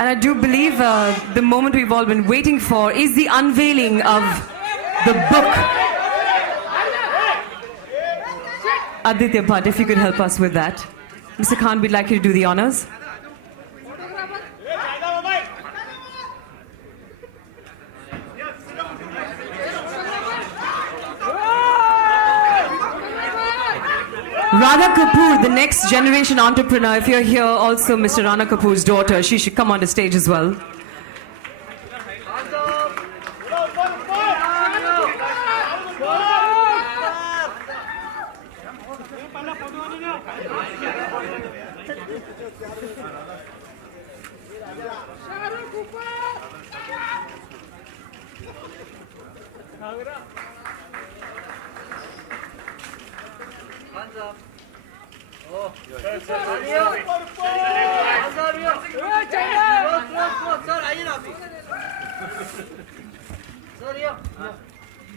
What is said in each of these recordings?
And I do believe the moment we've all been waiting for is the unveiling of the book. Aditya Bhatt, if you could help us with that. Mr. Khan, we'd like you to do the honors. Radha Kapoor, the next generation entrepreneur. If you're here, also Mr. Rana Kapoor's daughter, she should come on the stage as well.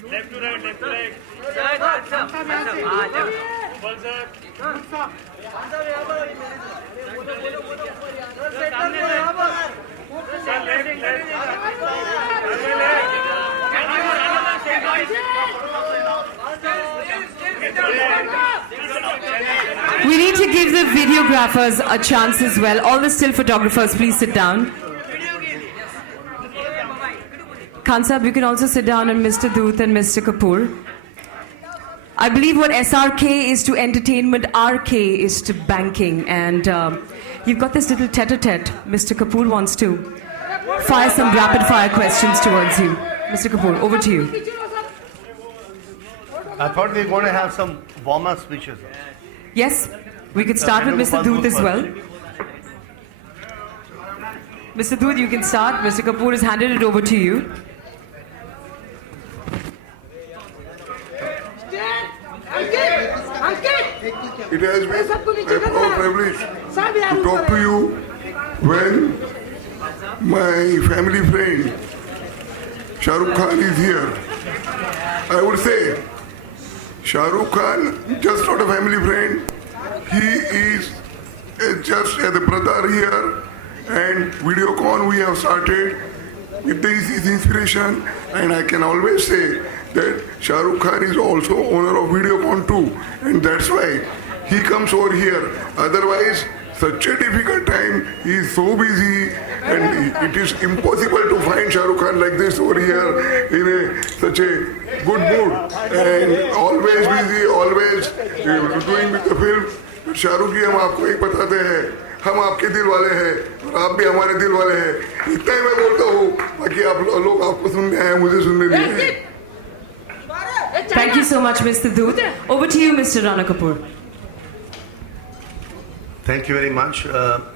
Left to right, left to right. We need to give the videographers a chance as well. All the still photographers, please sit down. Khan Sahab, you can also sit down, and Mr. Doot and Mr. Kapoor. I believe what SRK is to entertainment, RK is to banking. And you've got this little tete-a-tete. Mr. Kapoor wants to fire some rapid-fire questions towards you. Mr. Kapoor, over to you. I thought we were going to have some warm-up speeches. Yes, we could start with Mr. Doot as well. Mr. Doot, you can start. Mr. Kapoor has handed it over to you. It has been a proud privilege to talk to you when my family friend Sharukh Khan is here. I would say Sharukh Khan, just not a family friend, he is just as a brother here, and Videocon we have started with his inspiration, and I can always say that Sharukh Khan is also owner of Videocon too, and that's why he comes over here. Otherwise, such a difficult time, he is so busy, and it is impossible to find Sharukh Khan like this over here in such a good mood, and always busy, always doing with the film. Shahrukh जी, हम आपको एक बताते हैं, हम आपके दिल वाले हैं और आप भी हमारे दिल वाले हैं. इतना ही मैं बोलता हूँ, बाकी आप लोग आपको सुनने आए, मुझे सुनने नहीं आए. Thank you so much, Mr. Doot. Over to you, Mr. Rana Kapoor. Thank you very much.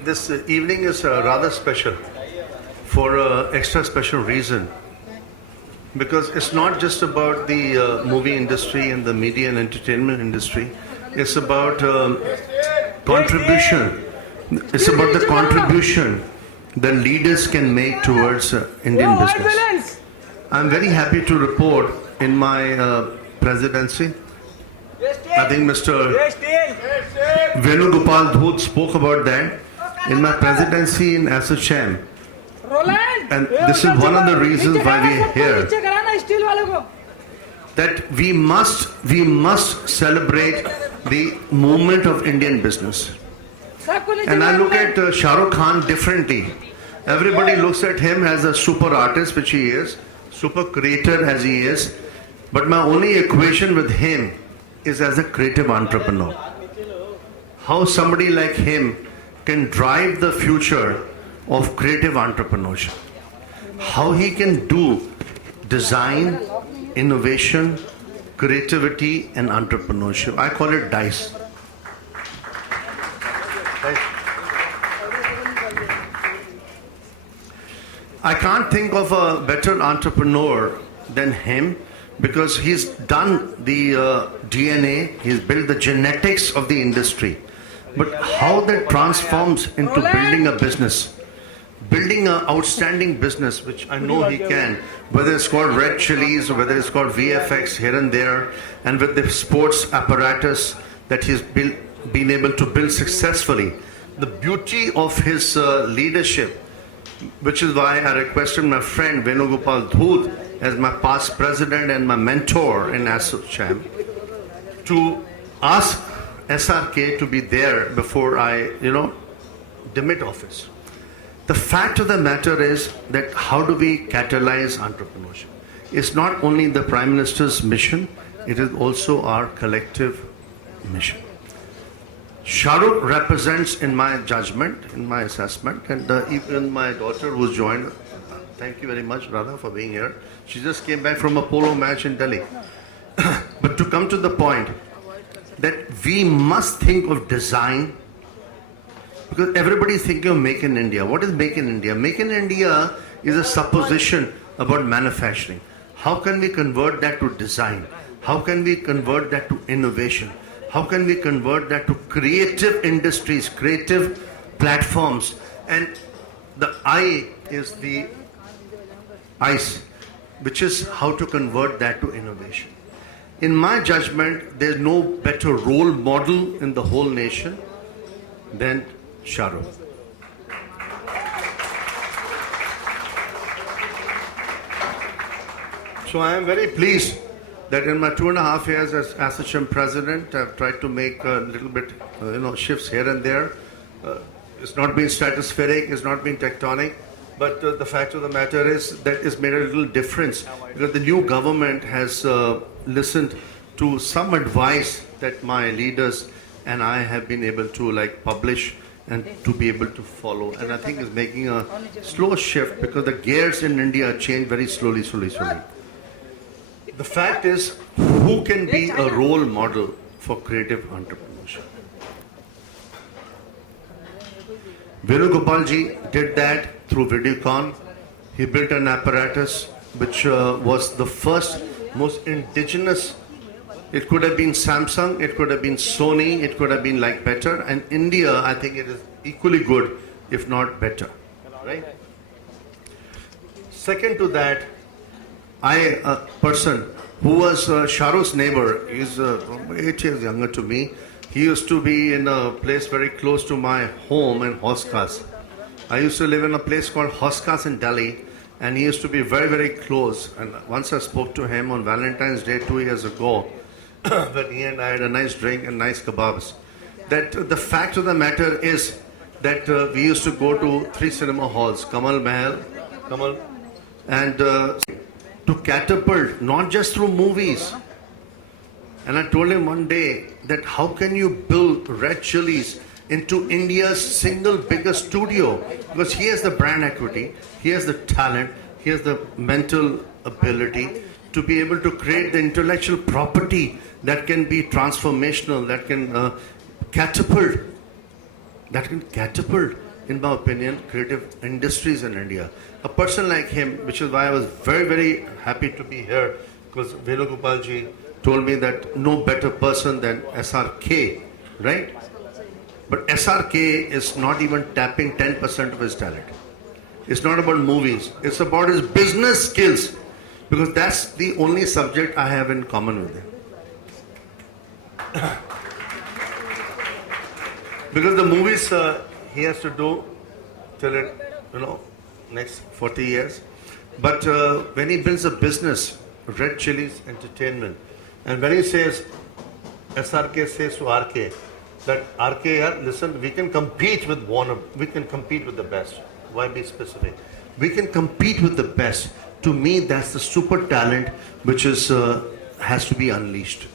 This evening is rather special for an extra special reason, because it's not just about the movie industry and the media and entertainment industry. It's about contribution. It's about the contribution that leaders can make towards Indian business. I'm very happy to report in my presidency, I think Mr. Venugopal Dhoot spoke about that. In my presidency in SHM, and this is one of the reasons why we are here, that we must celebrate the movement of Indian business. And I look at Sharukh Khan differently. Everybody looks at him as a super artist, which he is, super creator as he is, but my only equation with him is as a creative entrepreneur. How somebody like him can drive the future of creative entrepreneurship. How he can do design, innovation, creativity and entrepreneurship. I call it DICE. I can't think of a better entrepreneur than him because he's done the DNA, he's built the genetics of the industry. But how that transforms into building a business, building an outstanding business, which I know he can, whether it's called Red Chilies or whether it's called VFX here and there, and with the sports apparatus that he's been able to build successfully. The beauty of his leadership, which is why I requested my friend Venugopal Dhoot as my past president and my mentor in ASSOCHAM to ask SRK to be there before I, demit office. The fact of the matter is that how do we catalyze entrepreneurship? It's not only the Prime Minister's mission, it is also our collective mission. Sharukh represents, in my judgment, in my assessment, and even my daughter who's joined, thank you very much, Radha, for being here. She just came back from a polo match in Delhi. But to come to the point, that we must think of design, because everybody is thinking of Make in India. What is Make in India? Make in India is a supposition about manufacturing. How can we convert that to design? How can we convert that to innovation? How can we convert that to creative industries, creative platforms? And the I is the ICE, which is how to convert that to innovation. In my judgment, there's no better role model in the whole nation than Sharukh. So I am very pleased that in my 2.5 years as ASSOCHAM president, I've tried to make a little bit, shifts here and there. It's not been stratospheric, it's not been tectonic, but the fact of the matter is that it's made a little difference because the new government has listened to some advice that my leaders and I have been able to publish and to be able to follow. And I think it's making a slow shift because the gears in India change very slowly. The fact is, who can be a role model for creative entrepreneurship? Venugopalji did that through Videocon. He built an apparatus which was the first, most indigenous. It could have been Samsung, it could have been Sony, it could have been better. And India, I think it is equally good, if not better. Right? Second to that, a person who was Sharukh's neighbor, he's 8 years younger to me. He used to be in a place very close to my home in Hoskas. I used to live in a place called Hoskas in Delhi, and he used to be very, very close. And once I spoke to him on Valentine's Day 2 years ago, when he and I had a nice drink and nice kebabs. That the fact of the matter is that we used to go to 3 cinema halls, Kamal, and to catapult, not just through movies. And I told him one day that how can you build Red Chilies into India's single biggest studio? Because he has the brand equity, he has the talent, he has the mental ability to be able to create the intellectual property that can be transformational, that can catapult, in my opinion, creative industries in India. A person like him, which is why I was very, very happy to be here, because Venugopalji told me that no better person than SRK, right? But SRK is not even tapping 10% of his talent. It's not about movies. It's about his business skills, because that's the only subject I have in common with him. Because the movies he has to do till it, next 40 years. But when he builds a business, Red Chilies Entertainment, and when he says, SRK says to RK, that RK, listen, we can compete with Warner, we can compete with the best. Why be specific? We can compete with the best. To me, that's the super talent which is has to be unleashed.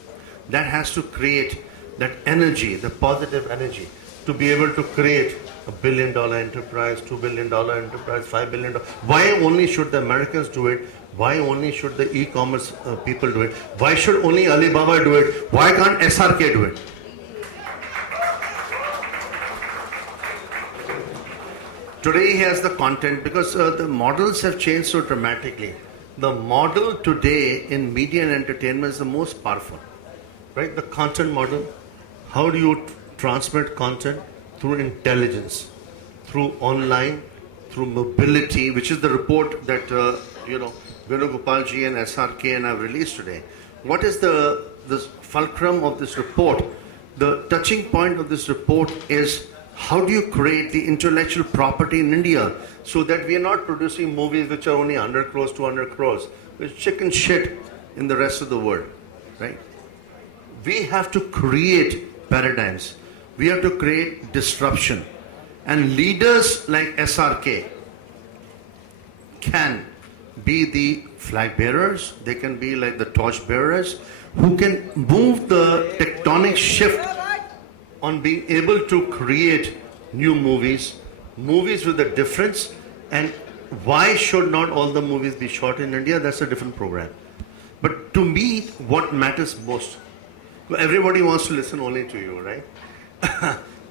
That has to create that energy, the positive energy, to be able to create $1 billion enterprise, $2 billion enterprise, $5 billion. Why only should the Americans do it? Why only should the e-commerce people do it? Why should only Alibaba do it? Why can't SRK do it? Today he has the content because the models have changed so dramatically. The model today in media and entertainment is the most powerful, right? The content model. How do you transmit content? Through intelligence, through online, through mobility, which is the report that Venugopalji and SRK and I have released today. What is the fulcrum of this report? The touching point of this report is how do you create the intellectual property in India so that we are not producing movies which are only 100 crores, 200 crores, which chicken shit in the rest of the world, right? We have to create paradigms. We have to create disruption. And leaders like SRK can be the flag bearers, they can be like the torch bearers who can move the tectonic shift on being able to create new movies with a difference. And why should not all the movies be shot in India? That's a different program. But to me, what matters most, everybody wants to listen only to you, right?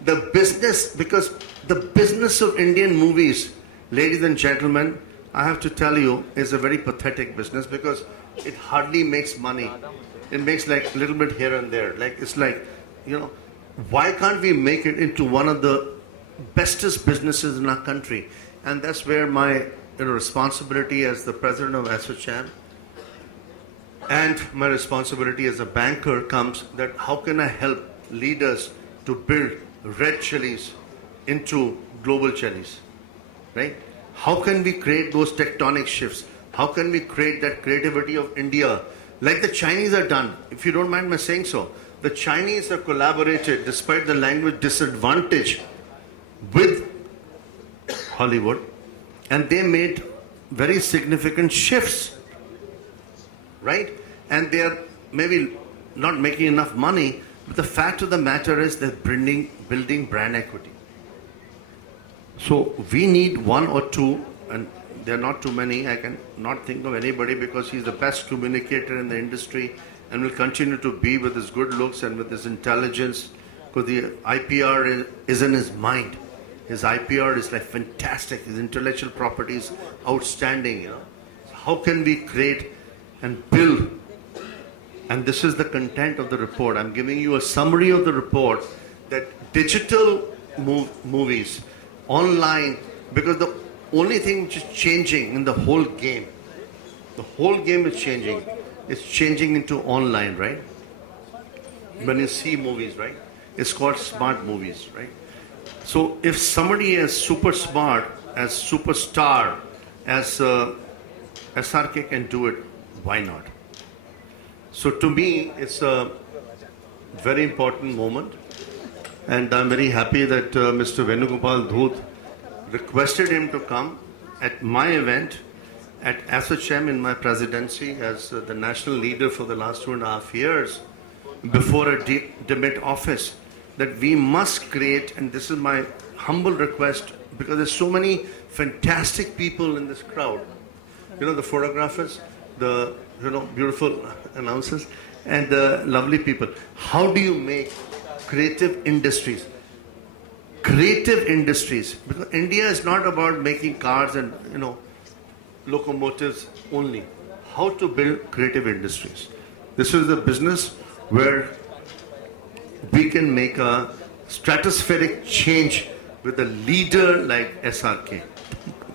The business, because the business of Indian movies, ladies and gentlemen, I have to tell you, is a very pathetic business because it hardly makes money. It makes like a little bit here and there. Like it's like, why can't we make it into one of the bestest businesses in our country? And that's where my responsibility as the president of ASSOCHAM and my responsibility as a banker comes, that how can I help leaders to build red chilies into global chilies, right? How can we create those tectonic shifts? How can we create that creativity of India like the Chinese are done? If you don't mind my saying so, the Chinese have collaborated despite the language disadvantage with Hollywood, and they made very significant shifts, right? And they are maybe not making enough money, but the fact of the matter is they're building brand equity. So we need one or two, and there are not too many. I can not think of anybody because he's the best communicator in the industry and will continue to be with his good looks and with his intelligence, because the IPR is in his mind. His IPR is like fantastic. His intellectual property is outstanding. How can we create and build? And this is the content of the report. I'm giving you a summary of the report, that digital movies, online, because the only thing which is changing in the whole game is changing. It's changing into online, right? When you see movies, right? It's called smart movies, right? So if somebody is super smart, as superstar, as SRK can do it, why not? So to me, it's a very important moment. And I'm very happy that Mr. Venugopal Dhoot requested him to come at my event at ASSOCHAM in my presidency as the national leader for the last 2.5 years before a debate office, that we must create, and this is my humble request, because there's so many fantastic people in this crowd. The photographers, the beautiful announcers, and the lovely people. How do you make creative industries? Creative industries, because India is not about making cars and locomotives only. How to build creative industries? This is the business where we can make a stratospheric change with a leader like SRK.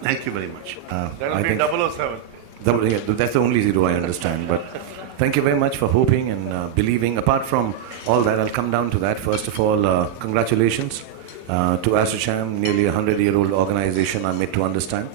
Thank you very much. That will be 007. That's the only zero I understand. But thank you very much for hoping and believing. Apart from all that, I'll come down to that. First of all, congratulations to ASSOCHAM, nearly 100-year-old organization, I'm made to understand.